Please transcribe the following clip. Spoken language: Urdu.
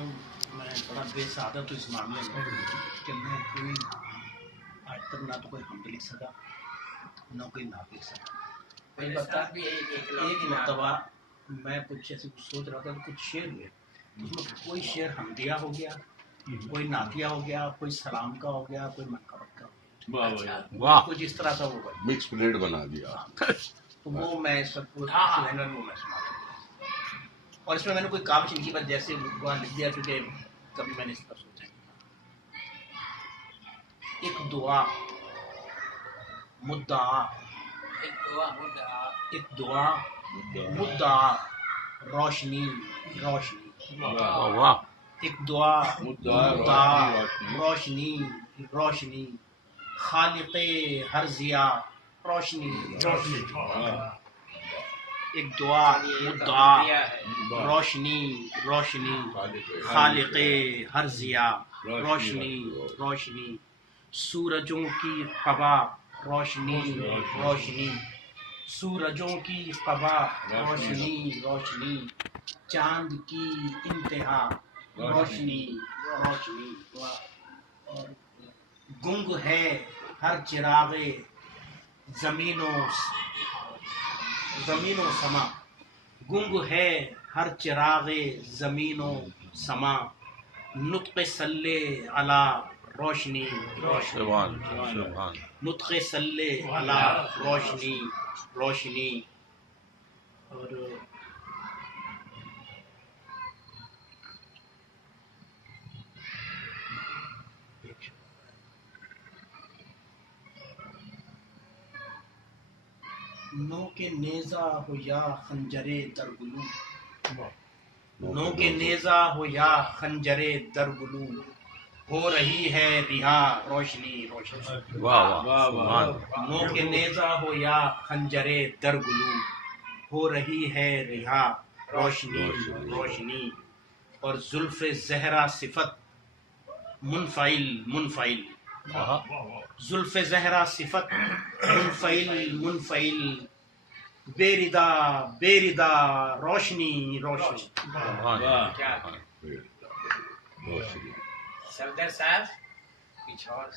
میں بڑا بے سعادت ہوں اس معاملے میں کہ میں کوئی آج تک نہ تو کوئی حمد لکھ سکا نہ کوئی نعت لکھ سکا. البتہ ایک مرتبہ میں کچھ ایسے کچھ سوچ رہا تھا کہ کچھ شعر ہوئے اس میں کوئی شعر حمدیہ ہو گیا, کوئی نعتیہ ہو گیا, کوئی سلام کا ہو گیا, کوئی منقبت کا ہو گیا, کچھ اس طرح کا وہ مکس پلیٹ بنا دیا. تو وہ میں سب کو میں سنا اور اس میں نے کوئی کاوش نہیں کی, بس جیسے وہاں لکھ دیا کیونکہ کبھی میں نے اس پر سوچا. ایک دعا مدعا, ایک دعا مدعا روشنی روشنی, ایک دعا مدعا روشنی روشنی, خالق ہر ضیا روشنی روشنی, ایک دعا مدعا روشنی روشنی, خالق ہر ضیا روشنی روشنی, سورجوں کی قبا روشنی روشنی, سورجوں کی قبا روشنی روشنی, چاند کی انتہا روشنی روشنی, اور گنگ ہے ہر چراغ زمین و سما, گنگ ہے ہر چراغ زمین و سما, نطق صلی علی روشنی روشنی, نطق صلی علی روشنی روشنی. اور نو کے نیزہ ہو یا خنجر درگلو, نو کے نیزہ ہو یا خنجر درگلو, ہو رہی ہے رہا روشنی روشنی, نو کے نیزہ ہو یا خنجر درگلو, ہو رہی ہے رہا روشنی روشنی, اور زلف زہرا صفت منفعل منفعل, زلف زہرا صفت منفعل منفعل, بیردا بیردا روشنی روشنی. سردار صاحب کچھ اور